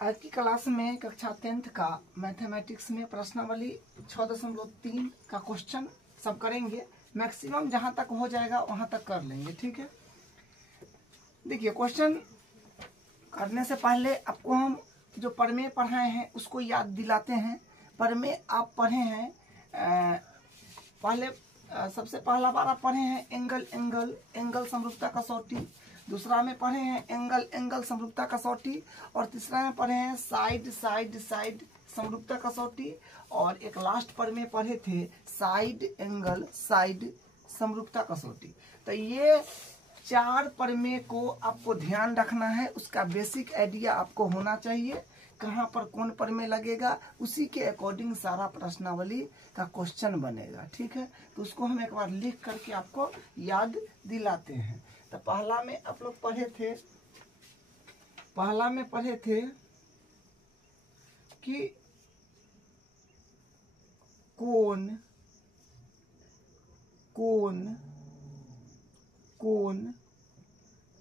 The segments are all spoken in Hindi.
आज की क्लास में कक्षा 10th का मैथमेटिक्स में प्रश्नावली 6.3 का क्वेश्चन सब करेंगे। मैक्सिमम जहां तक हो जाएगा वहां तक कर लेंगे, ठीक है। देखिए, क्वेश्चन करने से पहले आपको हम जो प्रमेय पढ़ाए हैं उसको याद दिलाते हैं। प्रमेय आप पढ़े हैं सबसे पहला बार आप पढ़े हैं एंगल समरूपता कसौटी। दूसरा में पढ़े हैं एंगल समरूपता कसौटी। और तीसरा में पढ़े हैं साइड समरूपता कसौटी। और एक लास्ट पर में पढ़े थे साइड समरूपता कसौटी। तो ये 4 प्रमेय को आपको ध्यान रखना है, उसका बेसिक आइडिया आपको होना चाहिए। कहाँ पर कौन प्रमेय लगेगा उसी के अकॉर्डिंग सारा प्रश्नावली का क्वेश्चन बनेगा, ठीक है। तो उसको हम एक बार लिख करके आपको याद दिलाते हैं। तो पहला में आप लोग पढ़े थे कि कोण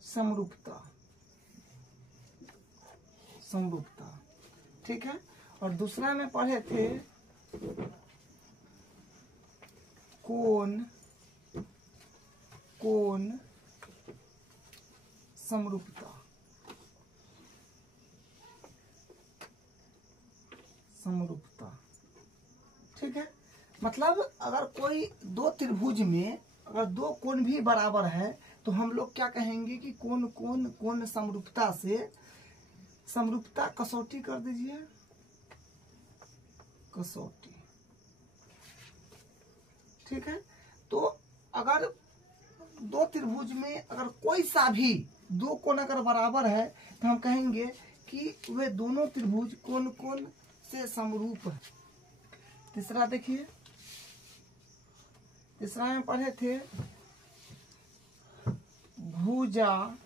समरूपता, ठीक है। और दूसरा में पढ़े थे कोण समरूपता, ठीक है। मतलब अगर कोई दो त्रिभुज में अगर दो कोण भी बराबर है तो हम लोग क्या कहेंगे कि कोण समरूपता से समरूपता कसौटी कर दीजिए, कसौटी, ठीक है। तो अगर दो त्रिभुज में अगर कोई सा भी दो कोण अगर बराबर है तो हम कहेंगे कि वे दोनों त्रिभुज कोण से समरूप है। तीसरा देखिए, तीसरा में पढ़े थे भुजा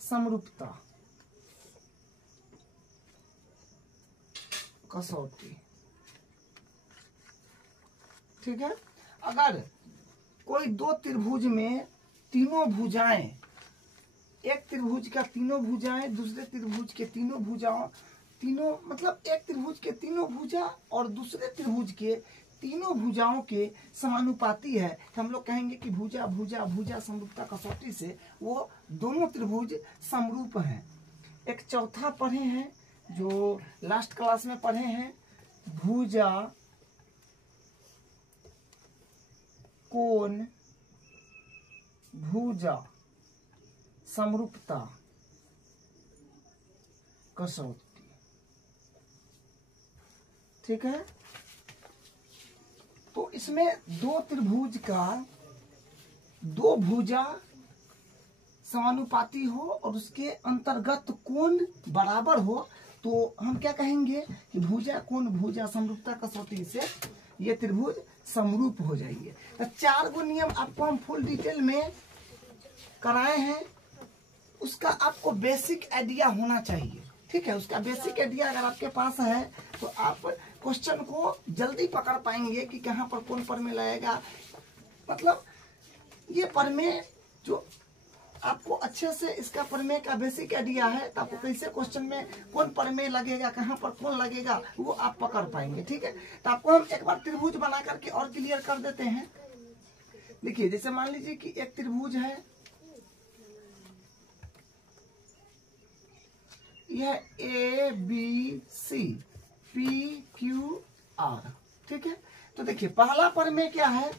समरूपता कसौटी, ठीक है। अगर कोई दो त्रिभुज में तीनों भुजाएं, एक त्रिभुज का तीनों भुजाएं दूसरे त्रिभुज के तीनों भुजाओं, तीनों मतलब एक त्रिभुज के तीनों भुजा और दूसरे त्रिभुज के तीनों भुजाओं के समानुपाती है तो हम लोग कहेंगे कि भुजा समरूपता कसौटी से वो दोनों त्रिभुज समरूप हैं। एक चौथा पढ़े हैं जो लास्ट क्लास में पढ़े हैं, भुजा समरूपता कसौटी, ठीक है। तो इसमें दो त्रिभुज का दो भुजा समानुपाती हो और उसके अंतर्गत कोण बराबर हो तो हम क्या कहेंगे कि भुजा समरूपता कसौटी से ये त्रिभुज समरूप हो जाएंगे। तो 4 गो नियम आपको हम फुल डिटेल में कराए हैं, उसका आपको बेसिक आइडिया होना चाहिए, ठीक है। उसका बेसिक आइडिया अगर आपके पास है तो आप क्वेश्चन को जल्दी पकड़ पाएंगे कि कहाँ पर कौन प्रमेय लगेगा। मतलब ये प्रमेय जो आपको अच्छे से इसका प्रमेय का बेसिक आइडिया है तो आपको कैसे क्वेश्चन में कौन प्रमेय लगेगा, कहाँ पर कौन लगेगा वो आप पकड़ पाएंगे, ठीक है। तो आपको हम एक बार त्रिभुज बना करके और क्लियर कर देते हैं। देखिए, जैसे मान लीजिए कि एक त्रिभुज है, यह ABC PQR, ठीक है। तो देखिए, पहला प्रमेय क्या है,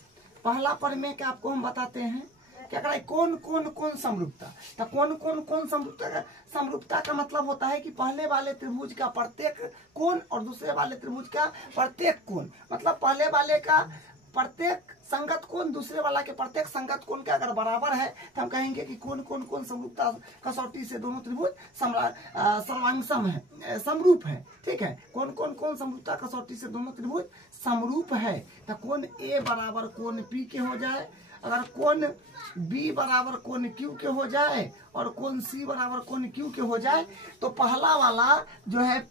पहला प्रमेय क्या आपको हम बताते हैं क्या कराए, कौन समरूपता। तो कौन समरूपता का मतलब होता है कि पहले वाले त्रिभुज का प्रत्येक कोण और दूसरे वाले त्रिभुज का प्रत्येक कोण, मतलब पहले वाले का प्रत्येक संगत कोण दूसरे वाला के प्रत्येक संगत कोण के अगर बराबर है तो हम कहेंगे कि कौन समरूपता कसौटी से दोनों त्रिभुज सर्वांगसम है, समरूप है, ठीक है। कौन समरूपता कसौटी से दोनों त्रिभुज समरूप है। तो कोण A बराबर कोण P के हो जाए, अगर कोण B बराबर कोण Q के हो जाए और कोण C बराबर कोण Q के हो जाए तो पहला वाला जो है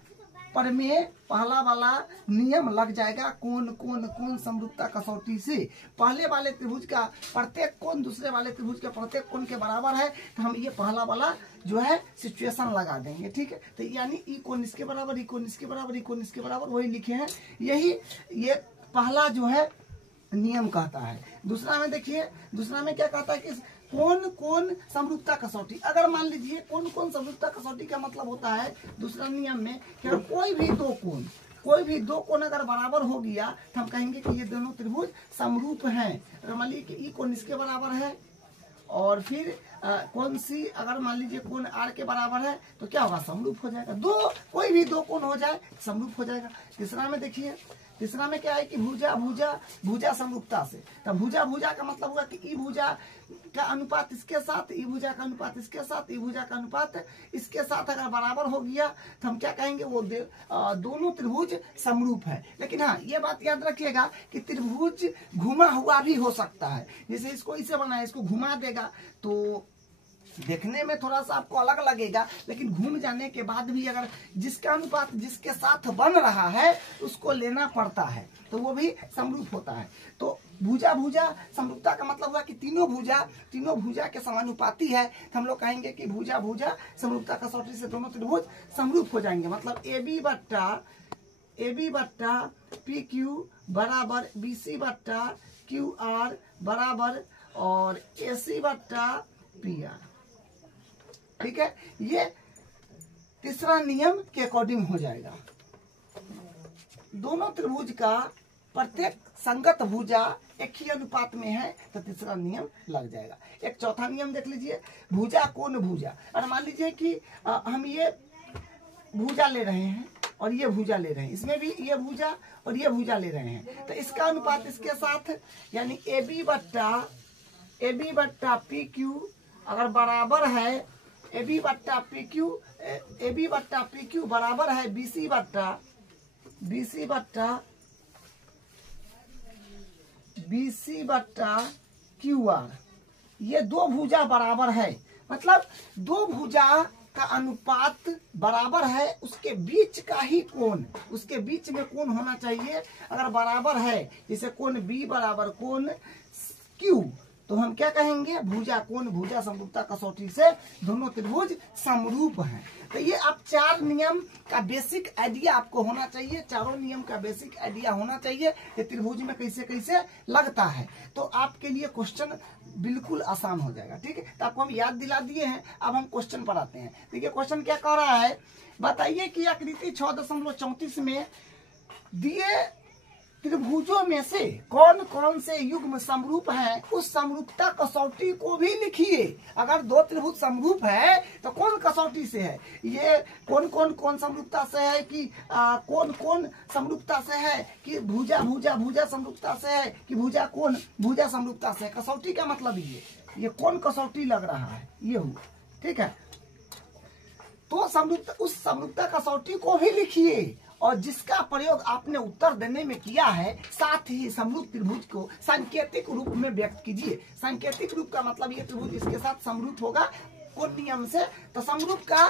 प्रमेय पहला वाला नियम लग जाएगा कोण कोण कोण समरूपता कसौटी से। पहले वाले त्रिभुज का प्रत्येक कोण दूसरे वाले त्रिभुज के प्रत्येक कोण के बराबर है, तो हम ये पहला वाला जो है सिचुएशन लगा देंगे, ठीक है। तो यानी ई कोण इसके बराबर, ई कोण इसके बराबर, ई कोण इसके बराबर, वही लिखे हैं। यही ये पहला जो है नियम कहता है। दूसरा में देखिए, दूसरा में क्या कहता है कि कौन कौन समरूपता कसौटी। अगर मान लीजिए कौन कौन समरूपता कसौटी का मतलब होता है दूसरा नियम में कि अगर कोई भी दो कोण अगर बराबर हो गया तो हम कहेंगे कि ये दोनों त्रिभुज समरूप हैं। अगर मान लीजिए कि ई कोण इसके बराबर है और फिर कौन सी अगर मान लीजिए कोण आर के बराबर है तो क्या होगा, समरूप हो जाएगा। कोई भी दो कोण हो जाए समरूप हो जाएगा। तीसरा में देखिए, तीसरा में क्या है कि भुजा भुजा भुजा समरूपता से। तब भुजा भुजा का मतलब हुआ कि ई भुजा का अनुपात इसके साथ, ई भुजा का अनुपात इसके साथ, ई भुजा का अनुपात इसके साथ अगर बराबर हो गया तो हम क्या कहेंगे, वो दोनों त्रिभुज समरूप है। लेकिन हाँ, ये बात याद रखिएगा कि त्रिभुज घुमा हुआ भी हो सकता है। जैसे इसको इसे बनाया, इसको घुमा देगा तो देखने में थोड़ा सा आपको अलग लगेगा, लेकिन घूम जाने के बाद भी अगर जिसका अनुपात जिसके साथ बन रहा है उसको लेना पड़ता है तो वो भी समरूप होता है। तो भुजा भुजा समरूपता का मतलब हुआ कि तीनों भुजा के समानुपाती है, तो हम लोग कहेंगे कि भुजा भुजा समरूपता कसौटी से दोनों त्रिभुज समरूप हो जाएंगे। मतलब ए बी बट्टा पी क्यू बराबर बी सी बट्टा क्यू आर बराबर और ए सी बट्टा पी आर, ठीक है। ये तीसरा नियम के अकॉर्डिंग हो जाएगा। दोनों त्रिभुज का प्रत्येक संगत भुजा एक ही अनुपात में है तो तीसरा नियम लग जाएगा। एक चौथा नियम देख लीजिए, भुजा कोण भुजा। और मान लीजिए कि हम ये भुजा ले रहे हैं और ये भुजा ले रहे हैं, इसमें भी ये भुजा और ये भुजा ले रहे हैं, तो इसका अनुपात इसके साथ यानी ए बी बट्टा पी क्यू अगर बराबर है ए बी बट्टा पी क्यू बराबर है बी सी बट्टा क्यू आर। ये दो भुजा बराबर है, मतलब दो भुजा का अनुपात बराबर है, उसके बीच का ही कोण, उसके बीच में कोण होना चाहिए अगर बराबर है। जैसे कोण बी बराबर कोण क्यू, तो हम क्या कहेंगे, भुजा कोण भुजा समरूपता कसौटी से दोनों त्रिभुज समरूप हैं। तो ये आप चार नियम का बेसिक आइडिया आपको होना चाहिए, चारों नियम का बेसिक आइडिया होना चाहिए कि त्रिभुज में कैसे कैसे लगता है। तो आपके लिए क्वेश्चन बिल्कुल आसान हो जाएगा, ठीक है। तो आपको हम याद दिला दिए हैं, अब हम क्वेश्चन पर आते हैं। देखिए क्वेश्चन क्या कह रहा है, बताइए कि आकृति 6.34 में दिए त्रिभुजों में से कौन कौन से युग्म समरूप हैं, उस समरूपता कसौटी को भी लिखिए। अगर दो त्रिभुज समरूप है तो कौन कसौटी से है, ये कौन समरूपता से है कि कौन समरूपता से है कि भुजा भुजा भुजा समरूपता से है कि भुजा कोण भुजा समरूपता से है। कसौटी का मतलब ये कौन कसौटी लग रहा है, ये हुआ, ठीक है। तो समरूपता, उस समरूपता कसौटी को भी लिखिए और जिसका प्रयोग आपने उत्तर देने में किया है साथ ही समरूप त्रिभुज को सांकेतिक रूप में व्यक्त कीजिए। सांकेतिक रूप का मतलब ये त्रिभुज इसके साथ समरूप होगा कोण नियम से, तो समरूप का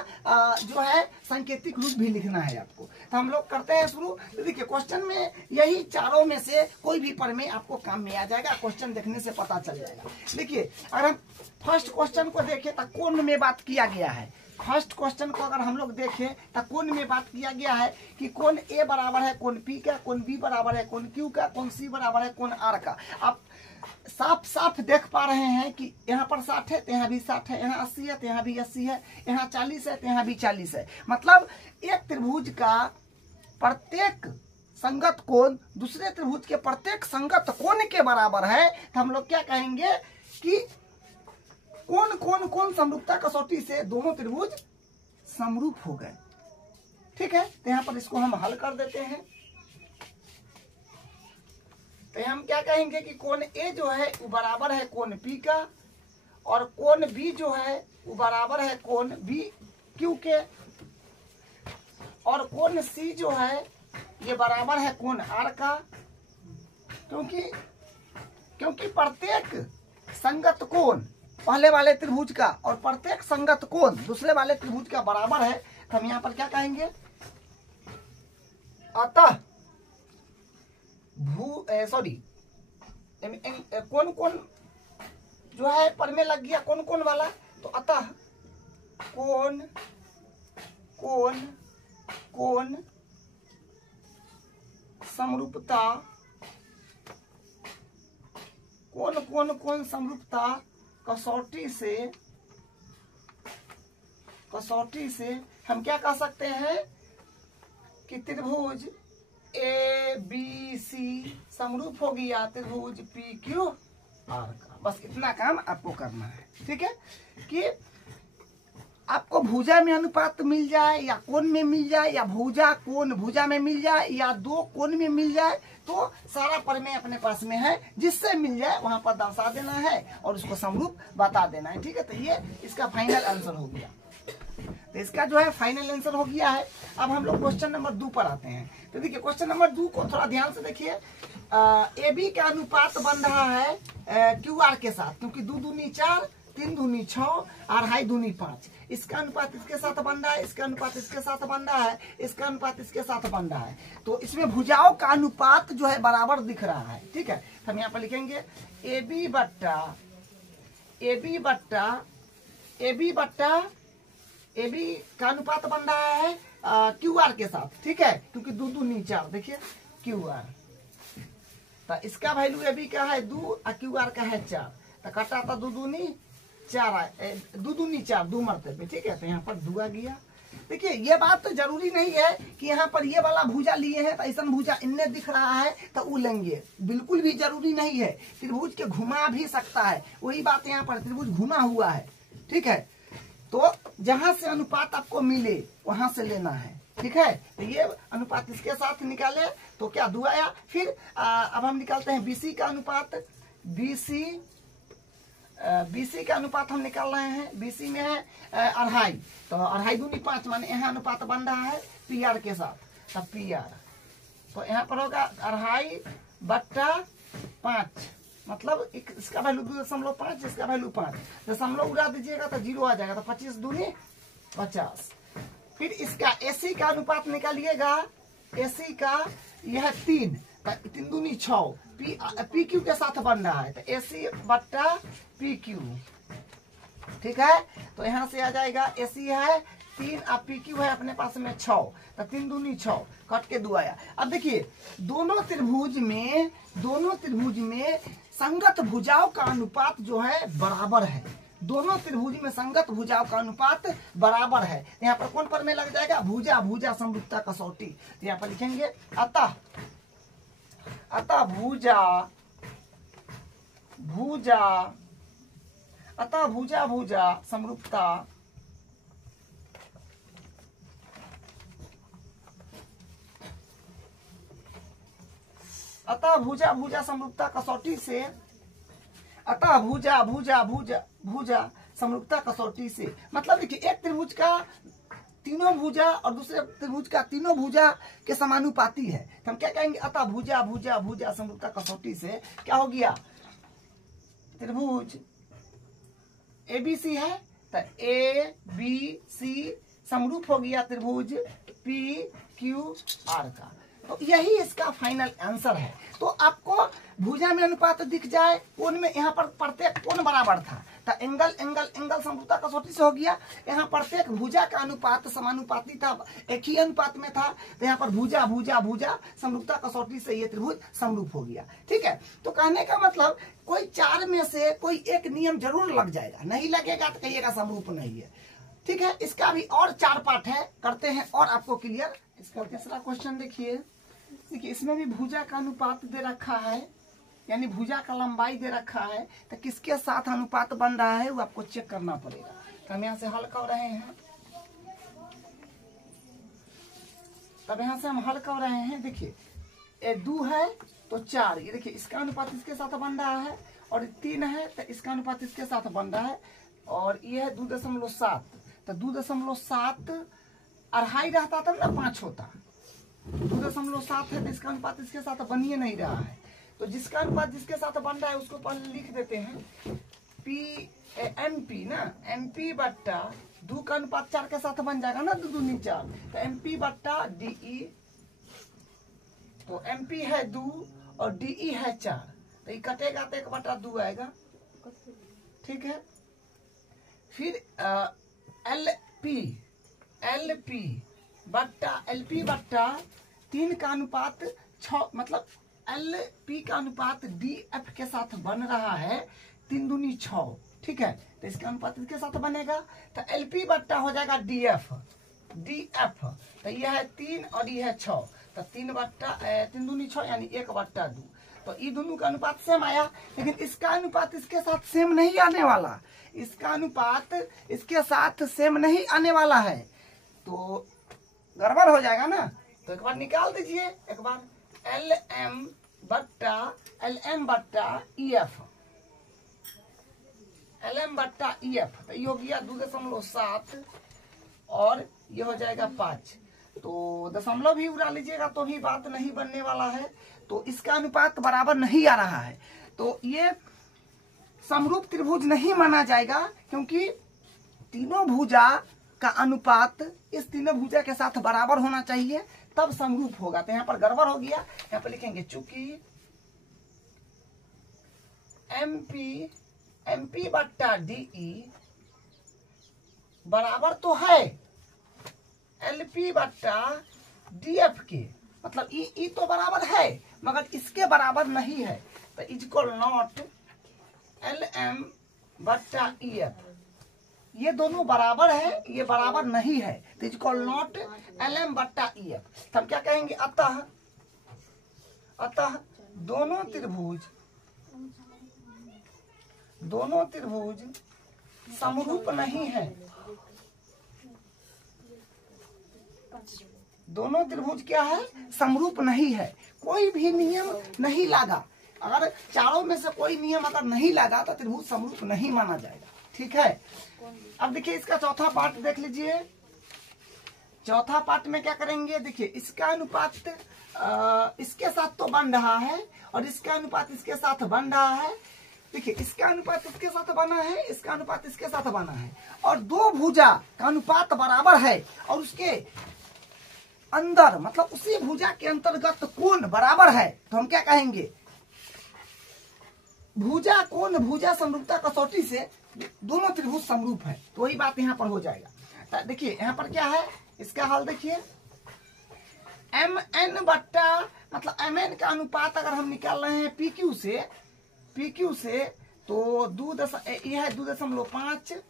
जो है सांकेतिक रूप भी लिखना है आपको। तो हम लोग करते हैं शुरू। तो देखिए क्वेश्चन में यही चारों में से कोई भी प्रमेय आपको काम में आ जाएगा, क्वेश्चन देखने से पता चल जाएगा। देखिए अगर हम फर्स्ट क्वेश्चन को देखें तो कोण में बात किया गया है। फर्स्ट क्वेश्चन को अगर हम लोग देखें तो कोण में बात किया गया है कि कोण ए बराबर है कोण पी का, कोण बी बराबर है कोण क्यू का, कोण सी बराबर है कोण आर का। आप साफ साफ देख पा रहे हैं कि यहाँ पर 60 है तो यहाँ भी 60 है, यहाँ 80 है तो यहाँ भी 80 है, यहाँ 40 है तो यहाँ भी 40 है। मतलब एक त्रिभुज का प्रत्येक संगत कोण दूसरे त्रिभुज के प्रत्येक संगत कोण के बराबर है। तो हम लोग क्या कहेंगे कि कौन समरूपता कसौटी से दोनों त्रिभुज समरूप हो गए, ठीक है। तो यहाँ पर इसको हम हल कर देते हैं। तो हम क्या कहेंगे कि कोण ए जो है वो बराबर है कोण पी का और कोण बी जो है वो बराबर है कोण बी क्यू के और कोण सी जो है ये बराबर है कोण आर का। क्योंकि प्रत्येक संगत कोण पहले वाले त्रिभुज का और प्रत्येक संगत कोण दूसरे वाले त्रिभुज का बराबर है, तो हम यहाँ पर क्या कहेंगे अतः कौन कौन जो है पर में लग गया, कौन कौन वाला, तो अतः कौन कौन कौन समरूपता, कौन कौन कौन समरूपता कसौटी से हम क्या कह सकते हैं कि त्रिभुज ए बी सी समरूप हो गया त्रिभुज पी क्यू आर का। बस इतना काम आपको करना है, ठीक है, कि आपको भुजा में अनुपात मिल जाए या कोण में मिल जाए या भुजा कोण भुजा में मिल जाए या दो कोण में मिल जाए, तो सारा प्रमेय अपने पास में है, जिससे मिल जाए वहां पर दर्शा देना है और उसको समरूप बता देना है, ठीक है। तो ये इसका फाइनल आंसर हो गया। तो इसका जो है फाइनल आंसर हो गया है। अब हम लोग क्वेश्चन नंबर 2 पर आते हैं। तो देखिए क्वेश्चन नंबर 2 को थोड़ा ध्यान से देखिए। ए बी का अनुपात बन रहा है क्यू आर के साथ, क्योंकि 2 दूनी 4, 3 दूनी 6 और 2.5 दूनी 5। इसका अनुपात इसके साथ बन रहा है, इसका अनुपात इसके साथ बन रहा है, इसका अनुपात इसके साथ बन रहा है। तो इसमें भुजाओं का अनुपात जो है बराबर दिख रहा है, ठीक है। तो हम यहाँ पर लिखेंगे ए बी का अनुपात बन रहा है क्यू आर के साथ, ठीक है, क्योंकि 2 दूनी 4, देखिए क्यू आर। तो इसका वैल्यू ए बी का है 2 और क्यू आर का है 4। तो कटा था 2 दूनी 4, 2 दूनी 4, 2 मरतबे, ठीक है। तो यहाँ पर 2 आ गया। देखिए ये बात तो जरूरी नहीं है कि यहाँ पर ये वाला भुजा लिए हैं तो ऐसा भुजा इनने दिख रहा है तो वो लेंगे, बिल्कुल भी जरूरी नहीं है। त्रिभुज के घुमा भी सकता है, वही बात यहाँ पर त्रिभुज घुमा हुआ है, ठीक है। तो जहां से अनुपात आपको मिले वहां से लेना है, ठीक है। तो ये अनुपात इसके साथ निकाले तो क्या 2 आया। फिर अब हम निकालते हैं बीसी का अनुपात। बीसी का अनुपात हम निकाल रहे हैं। बीसी में है 2.5, तो 2.5 दूनी 5, माने यहाँ अनुपात बन रहा है पी आर के साथ। तब पी आर तो यहाँ पर होगा 2.5/5, मतलब इसका वैल्यू 2.5, इसका वैल्यू 5। दशमलव उड़ा दीजिएगा तो 0 आ जाएगा, तो 25 दूनी 50। फिर इसका एसी का अनुपात निकालिएगा। एसी का यह 3, 3 दूनी 6, पी क्यू के साथ बन रहा है, तो एसी बट्टा पी क्यू, ठीक है। तो यहाँ से आ जाएगा एसी है 3 और पी क्यू है अपने पास में 6, तो 3 दूनी 6, कट के 2 आया। अब देखिए दोनों त्रिभुज में संगत भुजाओं का अनुपात जो है बराबर है। दोनों त्रिभुज में संगत भुजाओं का अनुपात बराबर है। यहाँ पर कौन पर में लग जाएगा, भुजा समरूपता कसौटी। तो यहाँ पर लिखेंगे अतः भुजा समरूपता समरूपता कसौटी से, अतः भुजा समरूपता कसौटी से, मतलब देखिए एक त्रिभुज का तीनों भुजा और दूसरे त्रिभुज का तीनों भुजा के समानुपाती है। तो हम क्या कहेंगे, अतः भुजा समरूपता कसौटी से क्या हो गया, त्रिभुज एबीसी है तो ए बी सी समरूप हो गया त्रिभुज पी क्यू आर का। तो यही इसका फाइनल आंसर है। तो आपको भुजा में अनुपात दिख जाए, कोण में यहाँ पर प्रत्येक कोण बराबर था, तो एंगल समरूपता कसौटी से हो गया। यहाँ प्रत्येक भुजा का अनुपात समानुपाती था, एक ही अनुपात में था, तो यहाँ पर भुजा समरूपता कसौटी से ये त्रिभुज समरूप हो गया, ठीक है। तो कहने का मतलब कोई 4 में से कोई एक नियम जरूर लग जाएगा, नहीं लगेगा तो कहिएगा समरूप नहीं है, ठीक है। इसका भी और 4 पार्ट है, करते हैं और आपको क्लियर। इसका तीसरा क्वेश्चन देखिए इसमें भी भुजा का अनुपात दे रखा है, यानी भुजा का लंबाई दे रखा है, तो किसके साथ अनुपात बन रहा है वो आपको चेक करना पड़ेगा। तो हम यहाँ से हल कर रहे हैं, तब यहाँ से हम हल कर रहे हैं। देखिए ये 2 है तो 4, ये देखिए इसका अनुपात इसके साथ बन रहा है, और 3 है तो इसका अनुपात इसके साथ बन रहा है, और ये है 2.7, तो 2.7 2.5 रहता तब ना 5 होता, 2.7 है तो इसका अनुपात इसके साथ बन ही नहीं रहा है। तो जिसका अनुपात जिसके साथ बन रहा है उसको पहले लिख देते हैं एम पी ना, एम पी बट्टा 2 का अनुपात 4 के साथ बन जाएगा ना, 2 दूनी 4, तो एम पी बट्टा डी ई तो MP है 2 और DE है 4, तो ये कटेगा तो 1/2 आएगा। ठीक है, फिर LP बट्टा 3 का अनुपात 6, मतलब LP का अनुपात DF के साथ बन रहा है 3 दूनी 6। ठीक है, तो इसका अनुपात इसके साथ बनेगा, तो LP बट्टा हो जाएगा DF। तो यह है 3 और यह है 6, तो 3 दूनी 6 यानी 1/2। तो ये दोनों का अनुपात सेम आया, लेकिन इसका अनुपात इसके साथ सेम नहीं आने वाला, इसका अनुपात इसके साथ सेम नहीं आने वाला है, तो गड़बड़ हो जाएगा ना। तो एक बार निकाल दीजिए, एक बार LM बट्टा EF, तो ये हो गया 2.7 और ये हो जाएगा 5। तो दशमलव भी उड़ा लीजिएगा तो भी बात नहीं बनने वाला है, तो इसका अनुपात बराबर नहीं आ रहा है, तो ये समरूप त्रिभुज नहीं माना जाएगा, क्योंकि तीनों भुजा का अनुपात इस तीनों भुजा के साथ बराबर होना चाहिए, तब समरूप होगा। तो यहाँ पर गड़बड़ हो गया, यहाँ पर लिखेंगे चूंकि MP बट्टा DE बराबर तो है LP बट्टा DF के, मतलब ई तो बराबर है मगर इसके बराबर नहीं है, तो इक्वल नॉट LM बट्टा EF, ये दोनों बराबर है, ये बराबर नहीं है, तो इक्वल नॉट LM बट्टा EF। तो हम क्या कहेंगे, अतः दोनों त्रिभुज समरूप नहीं है। दोनों त्रिभुज क्या है, समरूप नहीं है, कोई भी नियम नहीं लगा। अगर चारों में से कोई नियम अगर नहीं लगा तो त्रिभुज समरूप नहीं माना जाएगा। ठीक है, अब देखिए इसका चौथा पार्ट देख लीजिए। चौथा पार्ट में क्या करेंगे, देखिए इसका अनुपात इसके साथ तो बन रहा है और इसका अनुपात इसके साथ बन रहा है। देखिए इसका अनुपात इसके साथ बना है, इसका अनुपात इसके साथ बना है, और दो भुजा का अनुपात बराबर है और उसके अंदर मतलब उसी भुजा के अंतर्गत कोण बराबर है, तो हम क्या कहेंगे, भुजा कोण भुजा समरूपता कसौटी से दोनों त्रिभुज समरूप है। तो वही बात यहाँ पर हो जाएगा। देखिए यहाँ पर क्या है, इसका हल देखिए, MN बट्टा मतलब MN का अनुपात अगर हम निकाल रहे हैं PQ से तो यह है 2.5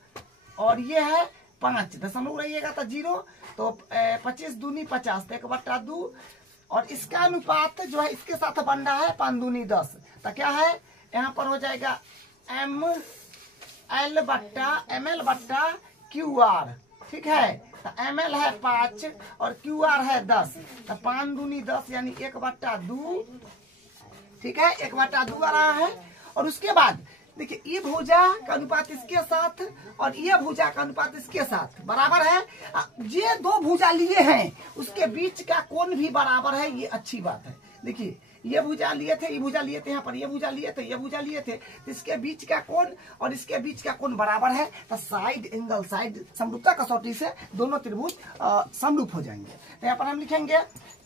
और ये है 5, दशमलव रहिएगा तो 0, तो 25 दूनी 50, तो 1/2, और इसका अनुपात जो है इसके साथ बन रहा है 5 दूनी 10, तो क्या है यहाँ पर हो जाएगा ML बट्टा QR। ठीक है, तो ML है 5 और QR है 10, तो 5 दूनी 10 यानी 1/2। ठीक है, 1/2 आ रहा है। और उसके बाद देखिए ये भुजा का अनुपात इसके साथ और ये भुजा का अनुपात इसके साथ बराबर है। ये दो भुजा लिए हैं उसके बीच का कोण भी बराबर है, ये अच्छी बात है। देखिए ये भुजा लिए थे, ये भुजा लिए थे, यहाँ पर ये भुजा लिए थे, ये भुजा लिए थे, तो इसके बीच का कोण और इसके बीच का कोण बराबर है, तो साइड एंगल साइड समरूपता कसौटी से दोनों त्रिभुज समरूप हो जाएंगे। तो यहाँ पर हम लिखेंगे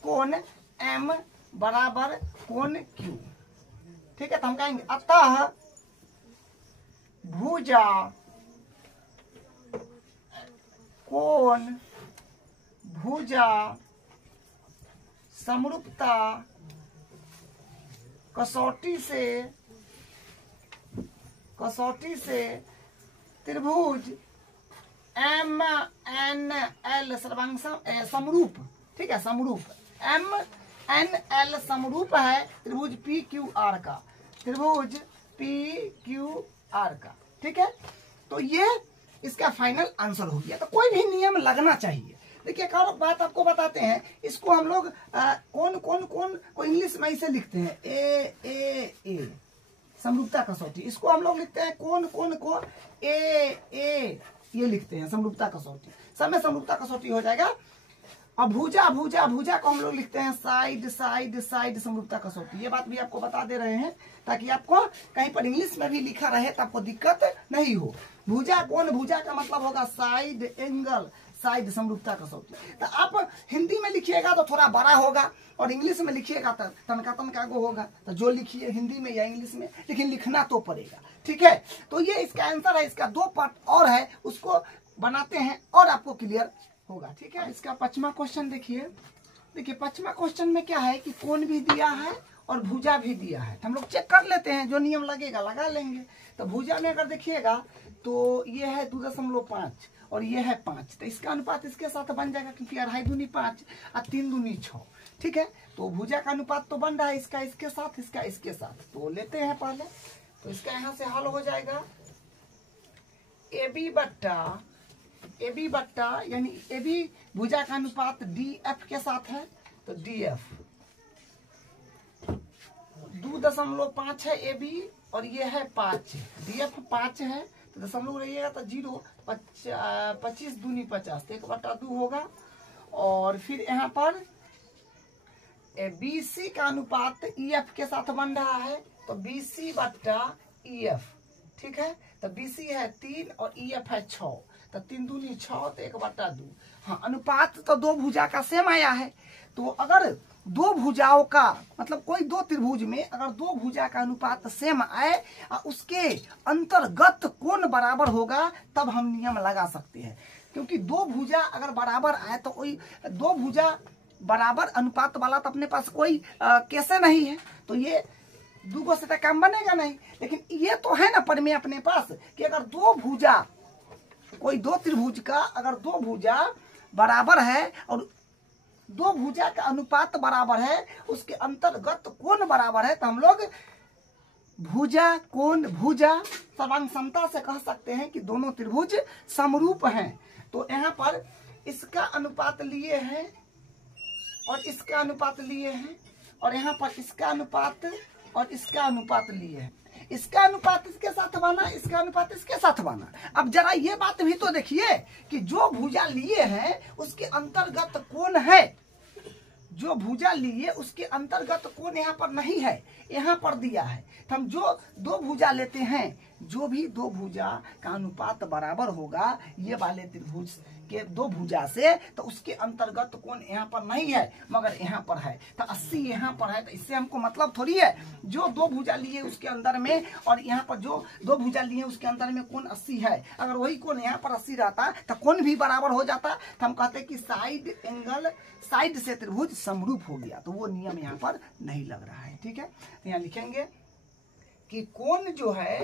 कोण M बराबर कोण Q। ठीक है, तो हम कहेंगे अतः भुजा कोण भुजा समरूपता कसौटी से त्रिभुज MNL समरूप। ठीक है, समरूप MNL समरूप है त्रिभुज PQR का, त्रिभुज PQR का। ठीक है, तो ये इसका फाइनल आंसर हो गया। तो कोई भी नियम लगना चाहिए। देखिए एक और बात आपको बताते हैं, इसको हम लोग कौन को इंग्लिश में इसे लिखते हैं ए समरूपता कसौटी, इसको हम लोग लिखते हैं कौन को ए ये लिखते हैं समरूपता कसौटी, सब में समरूपता कसौटी हो जाएगा। अब भुजा को हम लोग लिखते हैं साइड समरूपता कसौटी। ये बात भी आपको बता दे रहे हैं ताकि आपको कहीं पर इंग्लिश में भी लिखा रहे तो आपको दिक्कत नहीं हो। भुजा कोण भुजा का मतलब होगा साइड एंगल साइड समरूपता कसौटी। तो आप हिंदी में लिखिएगा तो थोड़ा बड़ा होगा और इंग्लिश में लिखिएगा तो तनका गो होगा। तो जो लिखिए हिंदी में या इंग्लिश में, लेकिन लिखना तो पड़ेगा, ठीक है। तो ये इसका आंसर है। इसका 2 पार्ट और है, उसको बनाते हैं और आपको क्लियर होगा, ठीक है। इसका 5वां क्वेश्चन देखिए। 5वां क्वेश्चन में क्या है कि कोण भी दिया है और भुजा भी दिया है। तो हम लोग चेक कर लेते हैं, जो नियम लगेगा लगा लेंगे। तो भुजा में अगर देखिएगा तो ये है 2.5 और ये है 5। तो इसका अनुपात इसके साथ बन जाएगा, क्योंकि 2.5 दूनी 5 और 3 दूनी 6, ठीक है। तो भुजा का अनुपात तो बन रहा है इसका इसके साथ, इसका इसके साथ। तो लेते हैं पहले, तो इसका यहाँ से हल हो जाएगा ए बी बट्टा यानी ए बी भुजा का अनुपात डी एफ के साथ है। तो डी एफ 2.5 है ए बी और ये है 5, डी एफ 5 है। तो दशमलव रहिएगा तो 0, 25 दूनी 50, तो 1/2 होगा। और फिर यहाँ पर बी सी का अनुपात ई एफ के साथ बन रहा है। तो बी सी बट्टा ई एफ, ठीक है। तो बी सी है 3 और ई एफ है 6। तो 3 दूनी 6, तो 1/2। हाँ, अनुपात तो 2 भुजा का सेम आया है। तो अगर 2 भुजाओं का मतलब कोई 2 त्रिभुज में अगर 2 भुजा का अनुपात सेम आए और उसके अंतर्गत कोण बराबर होगा, तब हम नियम लगा सकते हैं। क्योंकि 2 भुजा अगर बराबर आए तो कोई 2 भुजा बराबर अनुपात वाला तो अपने पास कोई कैसे नहीं है। तो ये 2 से तो काम बनेगा नहीं। लेकिन ये तो है ना पद में अपने पास कि अगर 2 भुजा, कोई 2 त्रिभुज का अगर 2 भुजा बराबर है और 2 भुजा का अनुपात बराबर है, उसके अंतर्गत कोण बराबर है, तो हम लोग भुजा कोण भुजा सर्वांग समता से कह सकते हैं कि दोनों त्रिभुज समरूप हैं। तो यहाँ पर इसका अनुपात लिए हैं और इसका अनुपात लिए हैं, और यहाँ पर इसका अनुपात और इसका अनुपात लिए हैं। इसका अनुपात इसके साथ बना, इसका अनुपात इसके साथ बना। अब जरा ये बात भी तो देखिए कि जो भुजा लिए हैं उसके अंतर्गत कोण है, जो भुजा लिए उसके अंतर्गत कोण यहाँ पर नहीं है, यहाँ पर दिया है। तो हम जो 2 भुजा लेते हैं, जो भी 2 भुजा का अनुपात बराबर होगा ये वाले त्रिभुज के 2 भुजा से, तो उसके अंतर्गत कोण यहाँ पर नहीं है मगर यहाँ पर है। तो 80 यहाँ पर है। तो इससे हमको मतलब थोड़ी है जो 2 भुजा लिए उसके अंदर में और यहाँ पर जो 2 भुजा लिए उसके अंदर में कोण 80 है। अगर वही कोण यहाँ पर 80 रहता तो कोण भी बराबर हो जाता। तो हम कहते कि साइड एंगल, साइड से त्रिभुज समरूप हो गया। तो वो नियम यहाँ पर नहीं लग रहा है, ठीक है। तो यहाँ लिखेंगे कि कोण जो है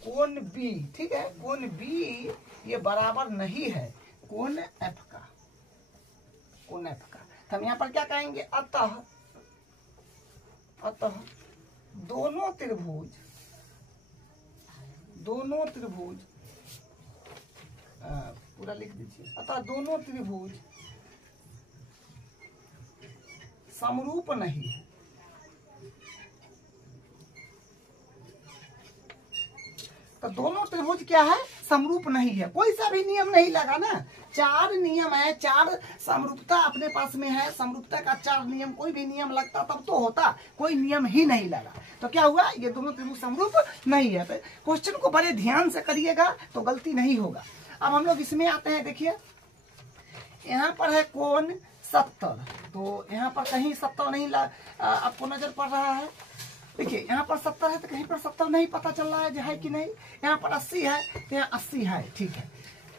कोण बी, ठीक है, कोण बी ये बराबर नहीं है कोण एफ का, कोण एफ का। तो हम यहाँ पर क्या कहेंगे, अतः दोनों त्रिभुज पूरा लिख दीजिए। अतः दोनों त्रिभुज समरूप नहीं है। तो दोनों त्रिभुज क्या है, समरूप नहीं है। कोई सा भी नियम नहीं लगा ना, 4 नियम है, 4 समरूपता अपने पास में है। समरूपता का 4 नियम, कोई भी नियम लगता तब तो होता, कोई नियम ही नहीं लगा। तो क्या हुआ, ये दोनों त्रिभुज समरूप नहीं है। तो क्वेश्चन को बड़े ध्यान से करिएगा तो गलती नहीं होगा। अब हम लोग इसमें आते हैं। देखिए यहाँ पर है कोण 70, तो यहाँ पर कहीं 70 नहीं आपको नजर पड़ रहा है। देखिए यहाँ पर 70 है तो कहीं पर 70 नहीं पता चल रहा है कि नहीं। यहाँ पर 80 है तो यहाँ 80 है, ठीक है।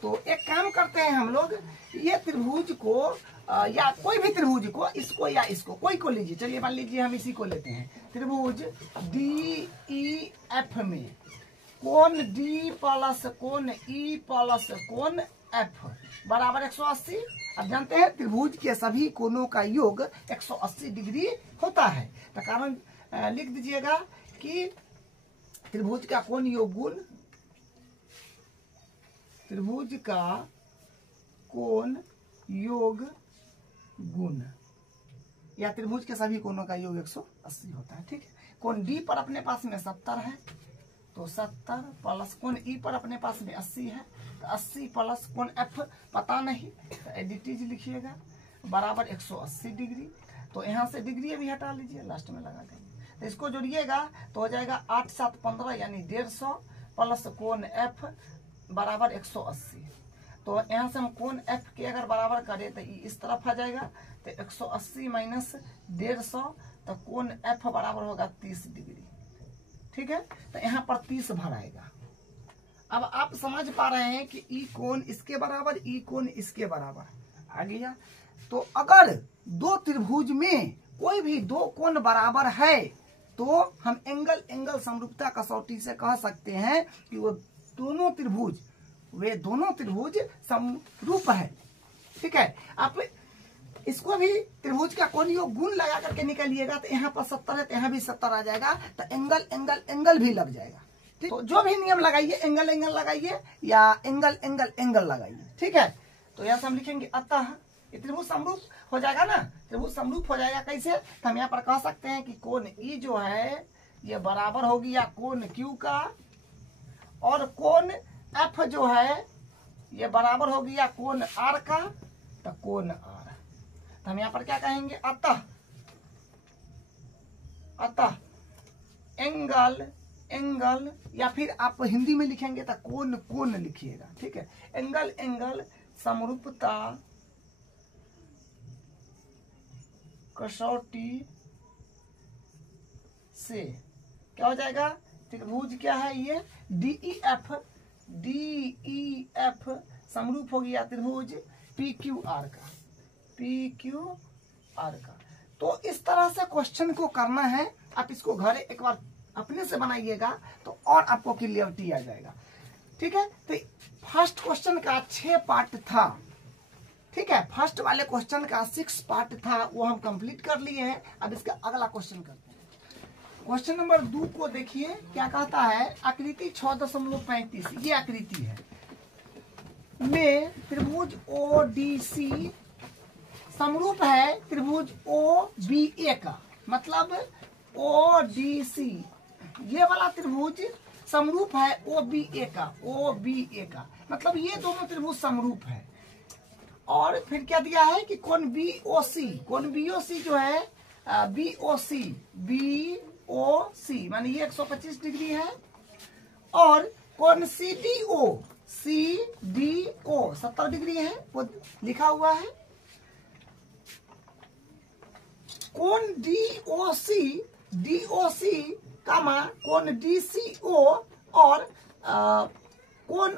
तो एक काम करते हैं हम लोग, ये त्रिभुज को या कोई भी त्रिभुज को, इसको या इसको, कोई को लीजिए। चलिए मान लीजिए हम इसी को लेते हैं। त्रिभुज डी ई एफ में कोण डी प्लस कोण ई प्लस कोण एफ बराबर 180। अब जानते हैं त्रिभुज के सभी कोणों का योग 180 डिग्री होता है। तो कारण लिख दीजिएगा कि त्रिभुज का कोण योग गुण, त्रिभुज का कोण योग गुण, या त्रिभुज के सभी कोणों का योग 180 होता है, ठीक है। कोण डी पर अपने पास में 70 है, तो 70 प्लस कोण ई पर अपने पास में 80 है, तो 80 प्लस कोण एफ पता नहीं, तो एडिटीज लिखिएगा बराबर 180 डिग्री। तो यहाँ से डिग्री भी हटा लीजिए, लास्ट में लगा देंगे। तो इसको जोड़िएगा तो हो जाएगा 8 7 15 यानी 150 प्लस कोण एफ बराबर 180। तो यहाँ से हम कोण एफ के अगर बराबर करें तो इस तरफ आ जाएगा, तो 180 माइनस 150, तो कोण एफ बराबर होगा 30 डिग्री। ठीक है, तो यहाँ पर 30 भर आएगा। अब आप समझ पा रहे हैं कि ई कोण इसके बराबर, ई कोण इसके बराबर आ गया। तो अगर दो त्रिभुज में कोई भी दो कोण बराबर है तो हम एंगल समरूपता कसौटी से कह सकते हैं कि वो दोनों त्रिभुज समरूप है। ठीक है, आप इसको भी त्रिभुज का कोणीय गुण लगा करके निकालिएगा, तो यहाँ पर 70 है तो यहाँ भी 70 आ जाएगा, तो एंगल भी लग जाएगा। ठीक, तो जो भी नियम लगाइए, एंगल लगाइए या एंगल लगाइए। ठीक है, तो यहाँ से हम लिखेंगे अतः ये त्रिभुज समरूप हो जाएगा ना। त्रिभुज समरूप हो जाएगा कैसे, तो हम यहाँ पर कह सकते हैं कि कोण ई जो है ये बराबर होगी या कोण क्यू का, और कोण एफ जो है ये बराबर होगी या कोण आर का, तो कोण आर। तो हम यहाँ पर क्या कहेंगे, अतः एंगल या फिर आप हिंदी में लिखेंगे तो कोण लिखिएगा। ठीक है, एंगल समरूपता कसौटी से क्या हो जाएगा, त्रिभुज क्या है ये DEF समरूप हो गया त्रिभुज PQR का। तो इस तरह से क्वेश्चन को करना है। आप इसको घर एक बार अपने से बनाइएगा तो और आपको क्लियरिटी आ जाएगा। ठीक है, तो फर्स्ट क्वेश्चन का 6 पार्ट था। ठीक है, फर्स्ट वाले क्वेश्चन का 6 पार्ट था, वो हम कंप्लीट कर लिए हैं। अब इसका अगला क्वेश्चन करते हैं। क्वेश्चन नंबर 2 को देखिए क्या कहता है, आकृति 6.35 ये आकृति है में त्रिभुज ODC समरूप है त्रिभुज OBA का। मतलब ODC ये वाला त्रिभुज समरूप है OBA का, मतलब ये दोनों त्रिभुज समरूप है। और फिर क्या दिया है कि कोण BOC जो है BOC माने ये 125 डिग्री है, और कोण CDO 70 डिग्री है, वो लिखा हुआ है। कोण DOC कामा कोण DCO और कोण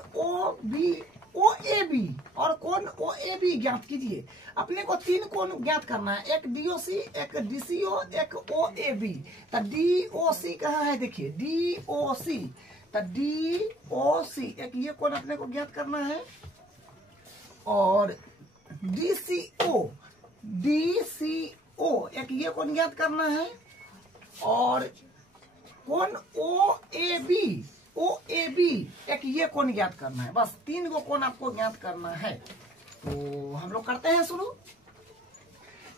OAB और कोण OAB ज्ञात कीजिए। अपने को 3 कोण ज्ञात करना है, एक DOC, एक DCO, एक OAB। तो DOC कहाँ है, देखिए DOC, तो DOC एक ये कोण अपने को ज्ञात करना है, और DCO एक ये कोण ज्ञात करना है, और कोण OAB एक ये कोण ज्ञात करना है। बस 3 को कोण आपको ज्ञात करना है। तो हम लोग करते हैं शुरू।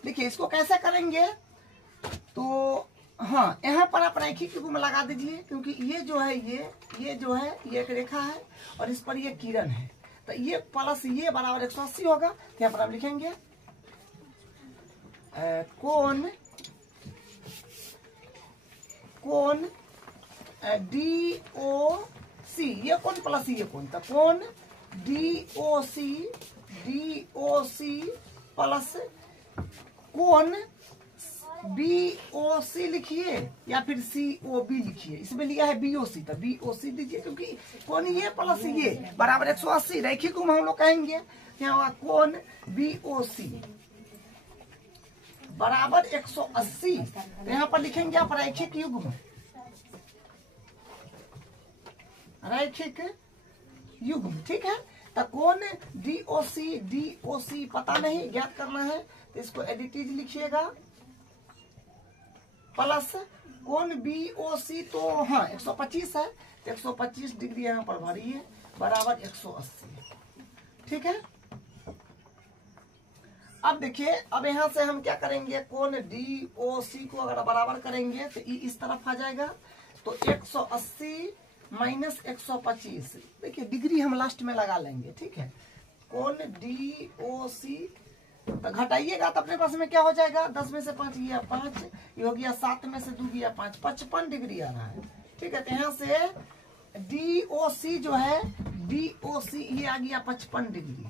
देखिए इसको कैसे करेंगे, तो हाँ यहाँ पर आप रैखिक युग्म लगा दीजिए, क्योंकि ये जो है ये जो है ये एक रेखा है और इस पर ये किरण है, तो ये प्लस ये बराबर 180 होगा। तो यहाँ पर आप लिखेंगे कोण DOC ये कोण प्लस ये कोण, तो कोण DOC प्लस कोण BOC लिखिए या फिर COB लिखिए। इसमें लिया है BOC, तो BOC दीजिए, क्योंकि कोण ये प्लस ये बराबर 180 रैखिक युग्म हम लोग कहेंगे। यहाँ कोण BOC बराबर 180, तो यहाँ पर लिखेंगे आप रैखिक युग्म, ठीक है। तो कोण DOC पता नहीं, ज्ञात करना है, तो इसको एडिटिव लिखिएगा, प्लस कोण BOC तो हाँ 125 है, तो 125 डिग्री यहाँ पर भरिए बराबर 180। ठीक है, अब देखिए, अब यहाँ से हम क्या करेंगे, कोण DOC को अगर बराबर करेंगे तो इस तरफ आ जाएगा, तो 180 माइनस 125, देखिए डिग्री हम लास्ट में लगा लेंगे। ठीक है, कोण DOC तो घटाइएगा तो अपने पास में क्या हो जाएगा, 10 में से 5 गया 5, ये हो गया 7 में से 2 गया 5, 55 डिग्री आ रहा है। ठीक है, तो यहाँ से DOC जो है DOC ये आ गया 55 डिग्री।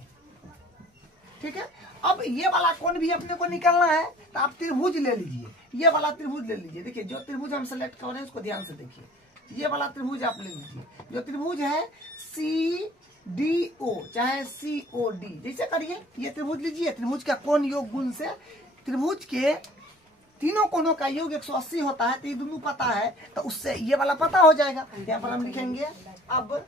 ठीक है, अब ये वाला कोण भी अपने को निकालना है तो आप त्रिभुज ले लीजिए, ये वाला त्रिभुज ले लीजिए। देखिए जो त्रिभुज हम सेलेक्ट कर रहे हैं उसको ध्यान से देखिए, ये वाला त्रिभुज आप ले लीजिए। जो त्रिभुज है CDO चाहे COD, जैसे करिए ये त्रिभुज लीजिए। त्रिभुज का कोण योग गुण से त्रिभुज के तीनों कोणों का योग 180 होता है, तो ये दोनों पता है, तो उससे ये वाला पता हो जाएगा। यहाँ पर हम लिखेंगे अब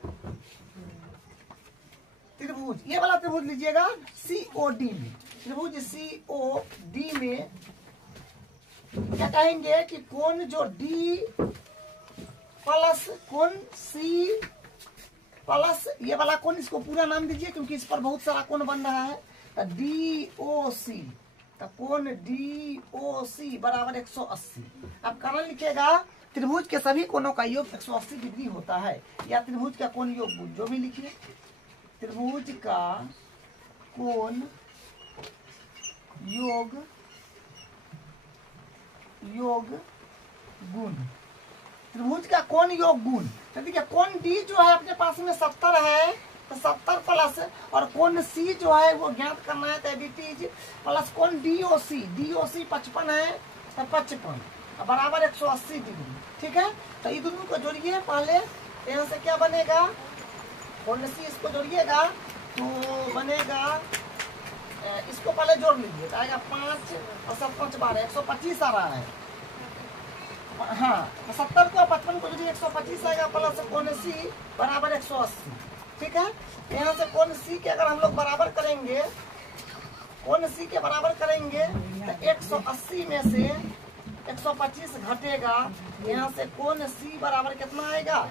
त्रिभुज, ये वाला त्रिभुज लीजिएगा COD में। त्रिभुज COD में क्या कहेंगे कि कोण जो D प्लस कोण C प्लस ये वाला कोण, इसको पूरा नाम दीजिए क्योंकि इस पर बहुत सारा कोण बन रहा है। तो DOC, तो कोण DOC बराबर 180। अब कारण लिखेगा त्रिभुज के सभी कोणों का योग 180 डिग्री होता है, या त्रिभुज का कोण योग गुण जो भी लिखिए। त्रिभुज का कोण योग गुण, त्रिभुज का कोण योग गुण। तो देखिए कोण D जो है अपने पास में 70 है, तो 70 प्लस, और कोण C जो है वो ज्ञात करना है, तो एडिटिव प्लस कोण DOC 55 है, तो 55 बराबर 180 डिग्री। ठीक है, तो ये दोनों को जोड़िए। पहले यहाँ से क्या बनेगा, कोण C इसको जोड़िएगा तो बनेगा, इसको पहले जोड़ लीजिए तो आएगा 5 और 7 5 12 125 आ रहा है। हाँ, 70 को 55 को जोड़िए 125 आएगा, प्लस कोण C बराबर 180। ठीक है, यहाँ से कोण C के अगर हम लोग बराबर करेंगे, कोण C के बराबर करेंगे तो 180 में से 125 घटेगा। यहाँ से कोण C बराबर कितना आएगा,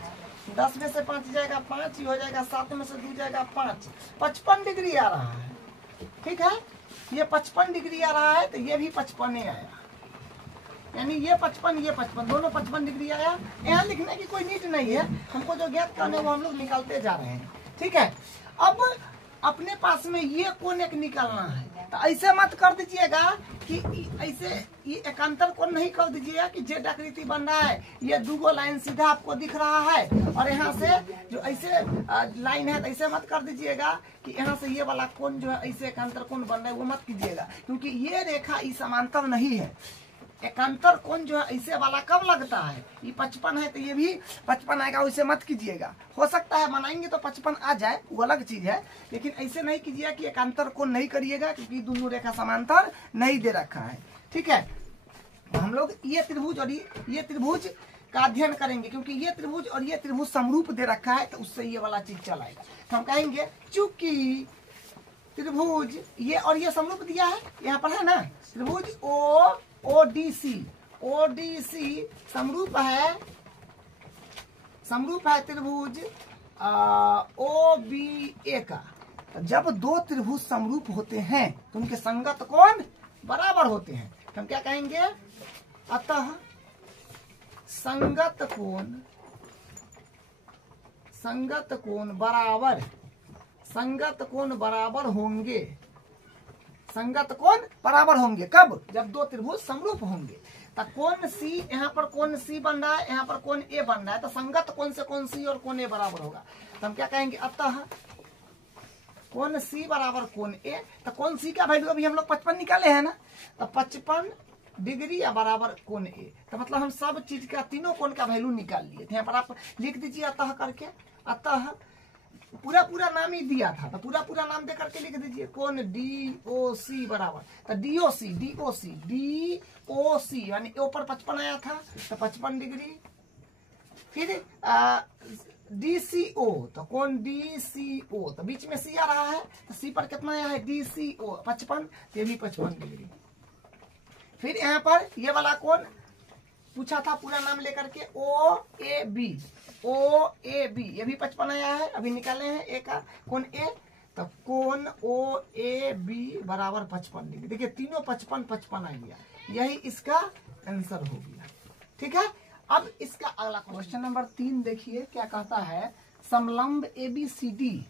10 में से 5 जाएगा 5 ही हो जाएगा, 7 में से 2 जाएगा 5, 55 डिग्री आ रहा है। ठीक है, ये 55 डिग्री आ रहा है, तो ये भी 55 आया, यानी ये 55 दोनों 55 डिग्री आया। यहाँ लिखने की कोई नीड नहीं है, हमको जो ज्ञात करना है वो हम लोग निकालते जा रहे हैं। ठीक है, अब अपने पास में ये कोण एक निकालना है, तो ऐसे मत कर दीजिएगा कि ऐसे ये एकांतर कोण नहीं कर दीजिएगा कि जेड आकृति बन रहा है, ये दो लाइन सीधा आपको दिख रहा है, और यहाँ से जो ऐसे लाइन है, तो ऐसे मत कर दीजिएगा कि यहाँ से ये वाला कोण जो है ऐसे एकांतर कोण बन रहा है, वो मत कीजिएगा, क्योंकि ये रेखा इस समांतर नहीं है। एकांतर कोण जो है ऐसे वाला कब लगता है, ये 55 है तो ये भी 55 आएगा, वैसे मत कीजिएगा। हो सकता है बनाएंगे तो 55 आ जाए, वो अलग चीज है, लेकिन ऐसे नहीं कीजिएगा कि एकांतर कोण नहीं करिएगा, क्योंकि दोनों रेखा समांतर नहीं दे रखा है। ठीक है, तो हम लोग ये त्रिभुज और ये त्रिभुज का अध्ययन करेंगे, क्योंकि ये त्रिभुज और ये त्रिभुज समरूप दे रखा है, तो उससे ये वाला चीज चलाएगा। तो हम कहेंगे चूंकि त्रिभुज ये और ये समरूप दिया है, यहाँ पर है ना, त्रिभुज ODC समरूप है त्रिभुज OBA का। जब दो त्रिभुज समरूप होते हैं तो उनके संगत कोण बराबर होते हैं। हम क्या कहेंगे, अतः संगत कोण बराबर होंगे। कब, जब दो त्रिभुज समरूप होंगे। तो कोण C, यहाँ पर कोण C बन रहा है, यहाँ पर कोण A बन रहा है, तो संगत कोण से कोण C और कोण A बराबर होगा। तो हम क्या कहेंगे, अतः कोण C बराबर कोण A। तो कोण C का वैल्यू अभी हम लोग 55 निकाले हैं ना, तो 55 डिग्री या बराबर कोण A। तो मतलब हम सब चीज का तीनों कोण का वैल्यू निकाल लिए। तो यहाँ पर आप लिख दीजिए अतः करके, अतः पूरा नाम ही दिया था, तो पूरा नाम दे करके लिख दीजिए कोण DOC बराबर, तो DOC यानी ऊपर 55 आया था, तो 55 डिग्री। फिर DCO, तो कोण DCO, तो बीच में C आ रहा है, तो C पर कितना आया है, DCO 55, ये भी 55 डिग्री। फिर यहाँ पर ये वाला कोण पूछा था पूरा नाम लेकर के, OAB, ये भी 55 आया है, अभी निकाले हैं A का कोण A, तो कोण OAB बराबर 55 डिग्री। देखिए तीनों 55 आ गया, यही इसका आंसर हो गया। ठीक है, अब इसका अगला क्वेश्चन नंबर 3 देखिए क्या कहता है। समलंब ABCD,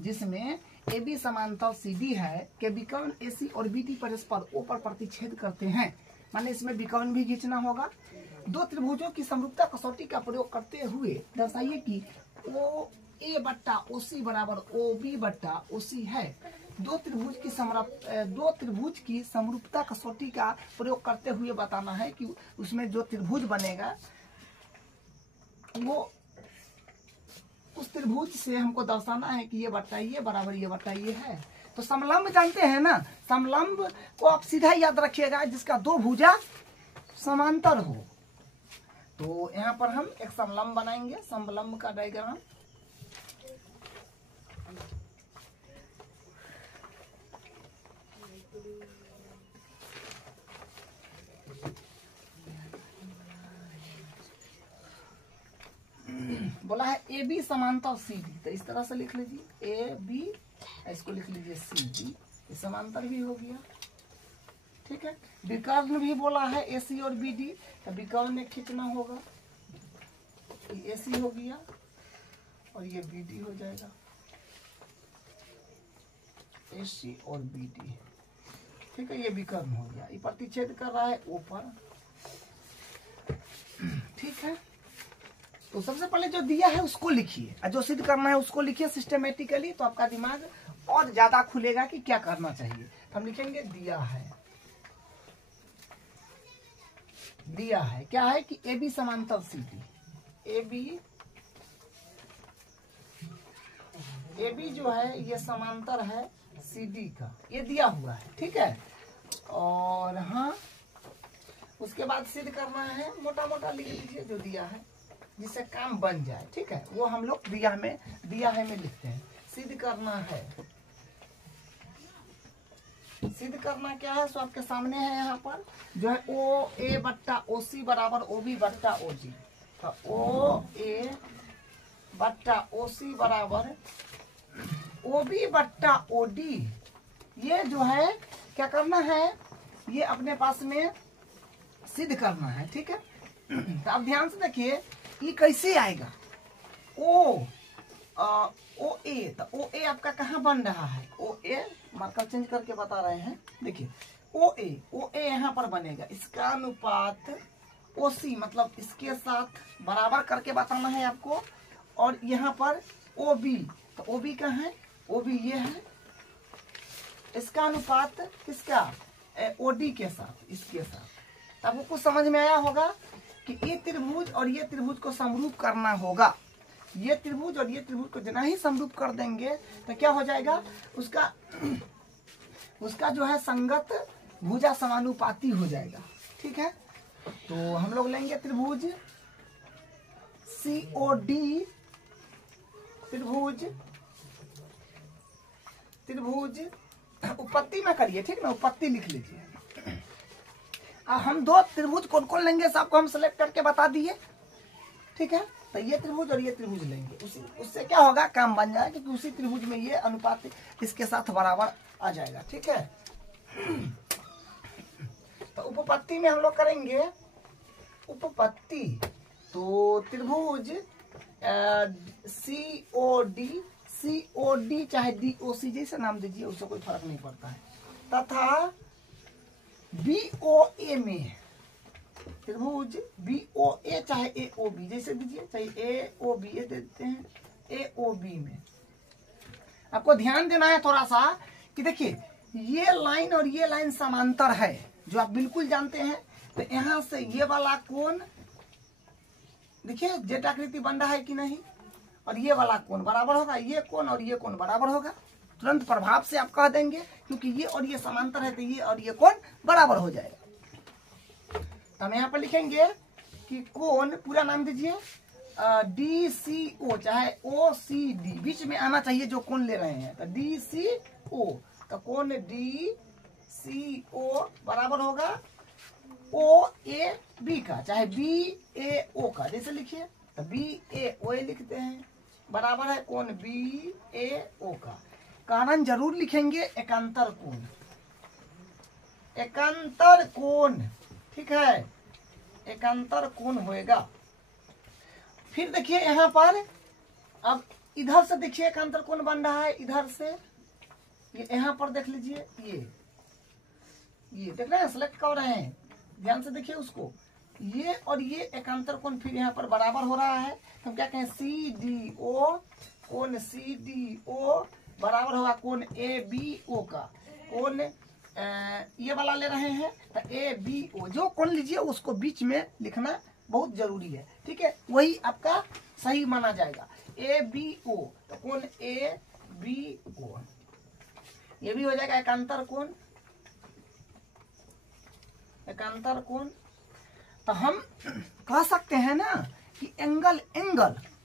जिसमें AB समांतर CD है, के विकर्ण AC और BD परस्पर O पर प्रतिच्छेद करते हैं। माने इसमें विकर्ण भी खींचना होगा। दो त्रिभुजों की समरूपता कसौटी का प्रयोग करते हुए दर्शाइए कि ए बट्टा ओसी बराबर ओ बी बट्टा ओसी है। दो त्रिभुज की समरूपता कसौटी का प्रयोग करते हुए बताना है कि उसमें जो त्रिभुज बनेगा वो उस त्रिभुज से हमको दर्शाना है कि ये बट्टा ये बराबर ये बट्टा ये है। तो समलंब जानते हैं ना, समलंब को आप सीधा याद रखिएगा जिसका दो भुजा समांतर हो। तो यहाँ पर हम एक समलंब बनाएंगे, समलंब का डायग्राम। बोला है ए बी समांतर सी डी, तो इस तरह से लिख लीजिए ए बी, इसको लिख लीजिए सी डी, ये समांतर भी हो गया। ठीक है, विकर्ण भी बोला है ए सी और बी डी, तो विकर्ण में खींचना होगा, ए सी हो गया और ये बी डी हो जाएगा, ए सी और बी डी। ठीक है, ये विकर्ण हो गया, ये प्रतिच्छेद कर रहा है ओ पर। ठीक है, तो सबसे पहले जो दिया है उसको लिखिए और जो सिद्ध करना है उसको लिखिए सिस्टमेटिकली, तो आपका दिमाग और ज्यादा खुलेगा कि क्या करना चाहिए। तो हम लिखेंगे दिया है क्या है कि ए बी समांतर सी डी, ए बी जो है ये समांतर है सी डी का, ये दिया हुआ है। ठीक है, और हाँ उसके बाद सिद्ध करना है, मोटा मोटा लिख लीजिए जो दिया है जिससे काम बन जाए। ठीक है, वो हम लोग दिया है में लिखते हैं। सिद्ध करना है, सिद्ध करना क्या है सो आपके सामने है यहाँ पर जो है ओ ए बट्टा ओ सी बराबर ओ बी बट्टा ओ डी। तो ओ ए बट्टा ओ सी बराबर ओ बी बट्टा ओ डी, ये जो है क्या करना है, ये अपने पास में सिद्ध करना है। ठीक है, तो आप ध्यान से देखिए ये कैसे आएगा, ओ ए, तो ओ ए आपका कहाँ बन रहा है, ओ ए मार्कर चेंज करके बता रहे हैं। देखिए ओ ए यहाँ पर बनेगा, इसका अनुपात ओ सी मतलब इसके साथ बराबर करके बताना है आपको। और यहाँ पर ओ बी, तो ओ बी कहाँ है, ओ बी ये है, इसका अनुपात किसका, ओ डी के साथ, इसके साथ। तब आपको समझ में आया होगा कि ये त्रिभुज और ये त्रिभुज को समरूप करना होगा। ये त्रिभुज और ये त्रिभुज को जितना ही समरूप कर देंगे तो क्या हो जाएगा, उसका जो है संगत भुजा समानुपाती हो जाएगा। ठीक है, तो हम लोग लेंगे त्रिभुज COD, त्रिभुज उपपत्ति में करिए। ठीक ना, उपपत्ति लिख लीजिए। हम दो त्रिभुज कौन कौन लेंगे सबको हम सेलेक्ट करके बता दिए। ठीक है, तो ये त्रिभुज और ये त्रिभुज लेंगे, उससे क्या होगा, काम बन जाएगा क्योंकि उसी त्रिभुज में ये अनुपात इसके साथ बराबर आ जाएगा। ठीक है, तो उपपत्ति में हम लोग करेंगे उपपत्ति, तो त्रिभुज COD चाहे DOC जैसे नाम दीजिए, उससे कोई फर्क नहीं पड़ता है, तथा BOA में त्रिभुज BOA चाहे AOB जैसे दीजिए, चाहे AOB ये देते हैं, AOB में आपको ध्यान देना है थोड़ा सा कि देखिए ये लाइन और ये लाइन समांतर है जो आप बिल्कुल जानते हैं। तो यहाँ से ये वाला कोण देखिए जेट आकृति बन रहा है कि नहीं, और ये वाला कोण बराबर होगा, ये कोण और ये कोण बराबर होगा, तुरंत प्रभाव से आप कह देंगे क्योंकि ये और ये समांतर है तो ये और ये कोण बराबर हो जाएगा। तो हम यहाँ पर लिखेंगे कि कोण पूरा नाम दीजिए DCO चाहे OCD, बीच में आना चाहिए जो कोण ले रहे हैं, तो DCO, तो कोण DCO बराबर होगा OAB का चाहे BAO का, जैसे लिखिए तो BAO लिखते हैं, बराबर है कोण BAO का। कारण जरूर लिखेंगे एकांतर कोण, एकांतर कोण। ठीक है, एकांतर कोण होएगा। फिर देखिए यहाँ पर अब इधर से देखिए एकांतर कोण बन रहा है, इधर से ये यहाँ पर देख लीजिए, ये देख रहे हैं, सेलेक्ट कर रहे हैं, ध्यान से देखिए उसको, ये और ये एकांतर कोण फिर यहाँ पर बराबर हो रहा है। हम क्या कहें CDO कोण सी डी ओ बराबर होगा कोण ए बी ओ का। कोण ये वाला ले रहे हैं तो ए बी ओ, जो कोण लीजिए उसको बीच में लिखना बहुत जरूरी है, ठीक है, वही आपका सही माना जाएगा। ए बी ओ तो कोण ए बी ओ, ये भी हो जाएगा एकांतर कोण। एकांतर कोण तो हम कह सकते हैं ना कि एंगल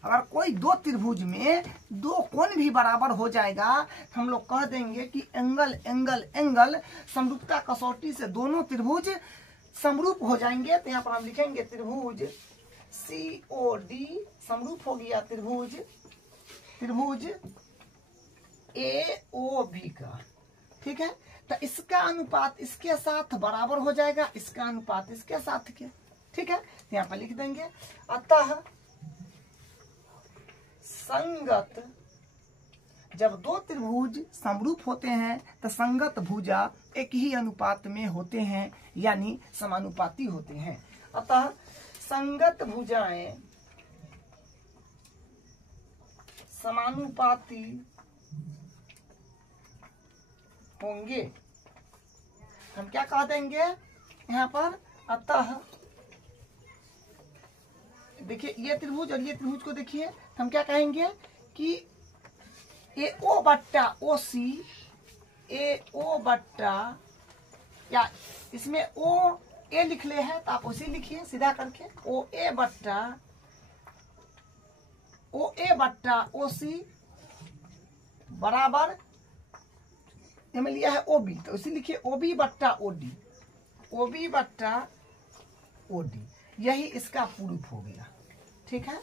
अगर कोई दो त्रिभुज में दो कोण भी बराबर हो जाएगा तो हम लोग कह देंगे कि एंगल समरूपता कसौटी से दोनों त्रिभुज समरूप हो जाएंगे। तो यहाँ पर हम लिखेंगे त्रिभुज COD समरूप हो गया त्रिभुज AOB का, ठीक है। तो इसका अनुपात इसके साथ बराबर हो जाएगा, इसका अनुपात इसके साथ के, ठीक है। तो यहाँ पर लिख देंगे अतः संगत, जब दो त्रिभुज समरूप होते हैं तो संगत भुजा एक ही अनुपात में होते हैं, यानी समानुपाती होते हैं। अतः संगत भुजाएं समानुपाती होंगे। हम क्या कह देंगे यहाँ पर, अतः देखिए ये त्रिभुज और ये त्रिभुज को देखिए, हम क्या कहेंगे कि AO बट्टा OC, AO बट्टा, या इसमें OA लिख ले है तो आप उसी लिखिए सीधा करके, OA बट्टा OC बराबर, हमें लिया है OB तो उसी लिखिए OB बट्टा OD, यही इसका प्रूफ हो गया, ठीक है।